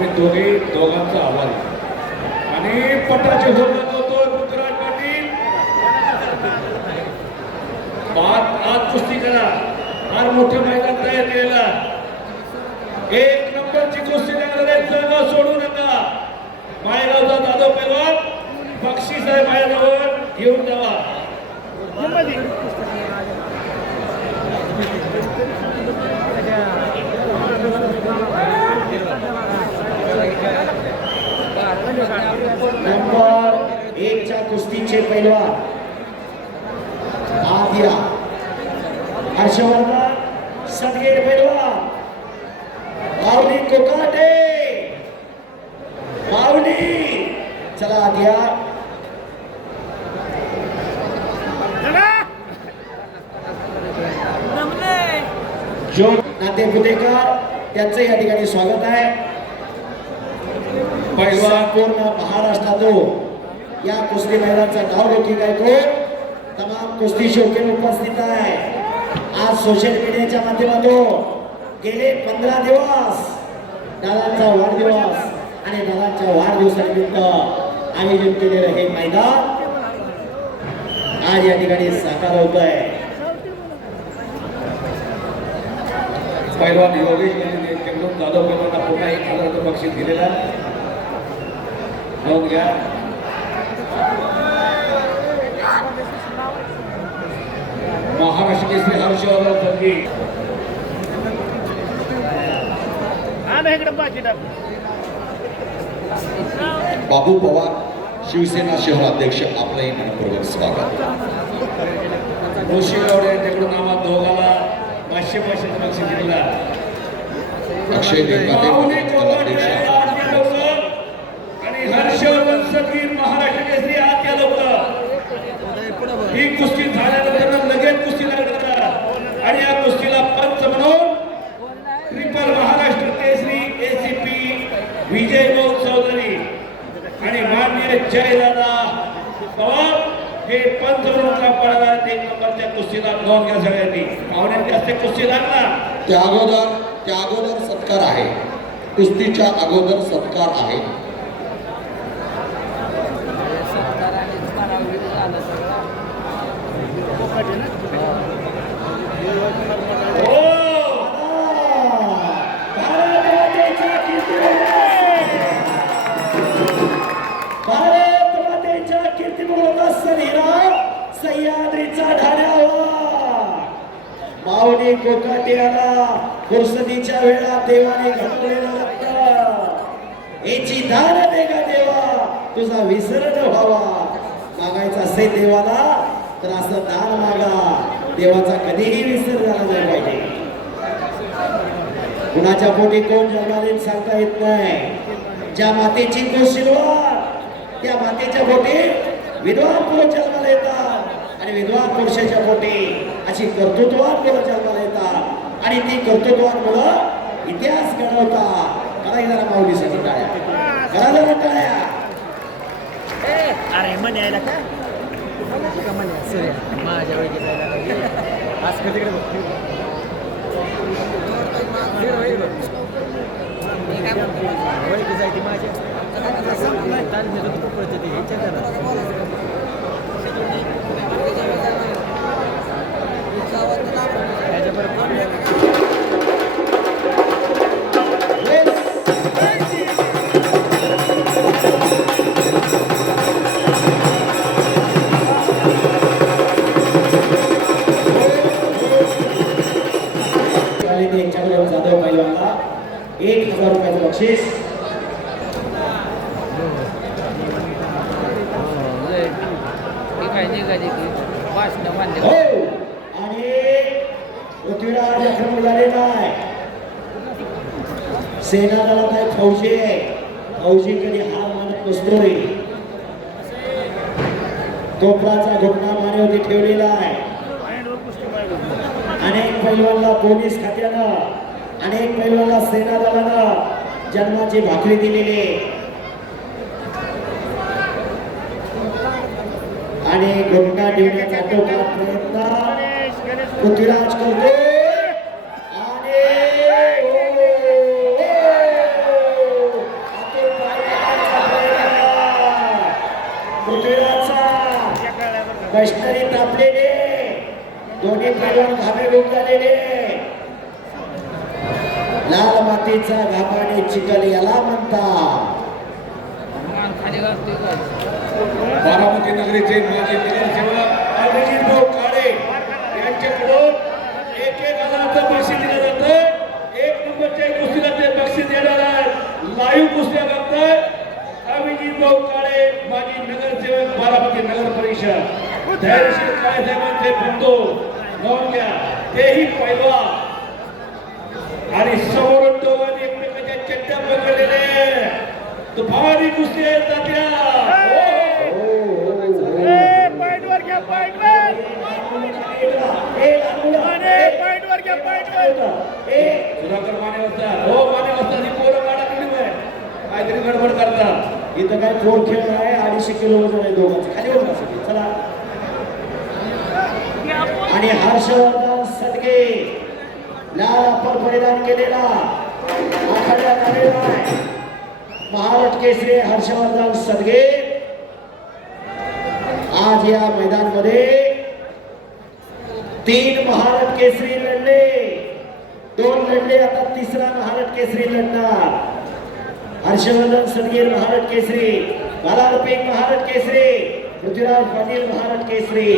आम्ही दोघे दोघांचा आभार. आणि पटाचे होत होतो पृथ्वीराज पाटील. आज आज कुस्ती करा. फार मोठं मैदान तयार केलेला. एक नंबरची कुस्ती लागणार सोडू नका. मायगावचा जाधव पैलवान बक्षीस आहे माझ्याजवळ घेऊन जावा. एकच्या कुस्तीचे पैलवान आदिया. हर्षवर्धन सदगीर पैलवान. माऊली कोकाटे. माऊली. चला आदिया. जो नाते पुतेकर त्यांचं या ठिकाणी स्वागत आहे. पैलवान पूर्ण महाराष्ट्रातून. या कुस्ती मैदानाचं नाव देखील तो. तमाम कुस्ती शौकीन उपस्थित आहे. आज सोशल मीडियाच्या माध्यमातून गेले पंधरा दिवस. दादांचा वाढदिवस आणि दादांच्या वाढदिवसानिमित्त आयोजन केलेलं हे मैदान आज या ठिकाणी साकार होत आहे पैलवान योगेश यांनी जाधव पुन्हा एक हजार रुपये बक्षीस दिलेला नोंद घ्या महाराष्ट्र केसरी हर्षवर्धन संधी बाबू पवार शिवसेना शहराध्यक्ष आपलंही मनपूर्वक स्वागत. ऋषी गावडे यांच्याकडून आम्हाला दोघाला पाचशे पाचशे बक्षीस दिलेला अक्षय देशपांडे अध्यक्ष आज या लवकर आणि हर्षवर्धन सगळी महाराष्ट्र केसरी आज या लवकर ही कुस्ती झाल्यानंतर लगेच कुस्ती लागणार आणि या कुस्तीला पंच म्हणून ट्रिपल महाराष्ट्र केसरी एसीपी विजय भाऊ चौधरी आणि माननीय जयदादा पवार हे पंच म्हणून काम पडणार एक नंबरच्या कुस्तीला नोंद घ्या सगळ्यांनी. पाहुण्यांनी असते कुस्ती लागणार? त्या अगोदर त्या अगोदर सत्कार आहे. कुस्तीच्या अगोदर सत्कार आहे. हो आणि कोकाटियाला फुरसतीच्या वेळा देवाने घडवलेला रक्त. याची दान दे का देवा? तुझा विसर न व्हावा. मागायचा असे देवाला तर असं दान मागा. देवाचा कधीही विसर झाला नाही पाहिजे. कुणाच्या पोटी कोण जन्माले सांगता येत नाही. ज्या मातेची तो सुरुवात त्या मातेच्या पोटी विद्वान पुरुष जन्माला येतात. आणि विद्वान पुरुषाच्या पोटी अशी कर्तृत्वान मुलं जन्माला आणि ती कर्तृत्वान मुलं इतिहास घडवतात करा जरा माऊलीसाठी टाळ्या. करा जरा टाळ्या अरे म्हणे यायला का? माझ्या वेळी. आज का तिकडे बघ? वळकी जायची माझ्या बक्षीस काय मान्य हो आणि पृथ्वीराज आक्रमण झालेला आहे सेना दलात आहे फौजी. आहे फौजी कधी हार मानत नसतोय कोपराचा घटना मानवती ठेवलेला आहे. अनेक पैलवानला पोलीस खात्यानं अनेक पैलवानला सेना दलानं जन्माचे भाकरी दिलेले. आणि गोमका देण्याचा तो प्रयत्न? पृथ्वीराज करतो कष्टरी तापलेले. दोन्ही पैलवान घाबे लाल मातीचा घामाने चिखल याला म्हणतात. बारामती नगरीचे माजी नगरसेवक अभिजित भाऊ काळे यांच्याकडून एक एक हजाराचं बक्षीस दिलं जातं एक नंबरच्या कुस्तीला ते बक्षीस देणार आहेत लाईव्ह कुस्त्या करतायत अभिजित भाऊ काळे माजी नगरसेवक बारामती नगर परिषद धैर्यशील काळे साहेबांचे बंधू नोंद घ्या तेही पैलवा आणि समोरून दोघांनी एकमेकाच्या चट्ट्या पकडलेले तुफानी कुस्ती आहेत तात्या हो, हो. सुधाकर माने वाजता हो माने वाजता ही पोरं काढा तुम्ही काय हो, काहीतरी गडबड करतात इथं काय फोर खेळ आहे? अडीचशे किलो वजन आहे दोघांचं. खाली सगळे. चला. आणि हर्षवर्धन सदगे लाल अप्पर परिधान केलेला महाराष्ट्र केसरी हर्षवर्धन सदगे आज या मैदानमध्ये तीन महाराष्ट्र केसरी लढले दोन लढले आता तिसरा महाराष्ट्र केसरी लढणार हर्षवर्धन सदगीर महाराष्ट्र केसरी बालारपिंग महाराष्ट्र केसरी पृथ्वीराज पाटील महाराष्ट्र केसरी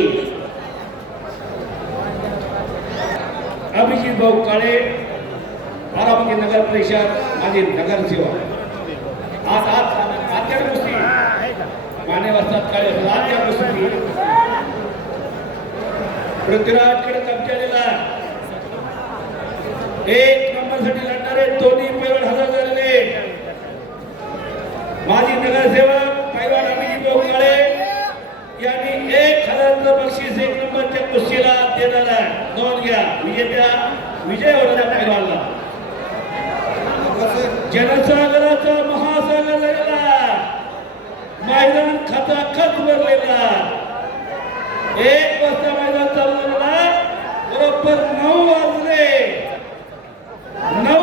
अभिजित भाऊ काळे बारामती नगर परिषद माझे नगरसेवक. आज आज आजच्या गोष्टी. माने वाजतात काळे वाजतात आजच्या गोष्टी. पृथ्वीराजकडे कब्जा एक नंबरसाठी लढणारे दोन्ही पैलवान हजर झालेले. माजी नगरसेवक पैलवान अभिजित बोकाळे यांनी एक हजाराचं बक्षीस एक नंबरच्या कुस्तीला देणार आहे नोंद घ्या. विजेत्या विजय होणाऱ्या पैलवानला. जनसागराचा महासागर झालेला मैदान खचाखच भरलेला. एक वाजता मैदान चालू झालेला बरोबर नऊ वाजले. नऊ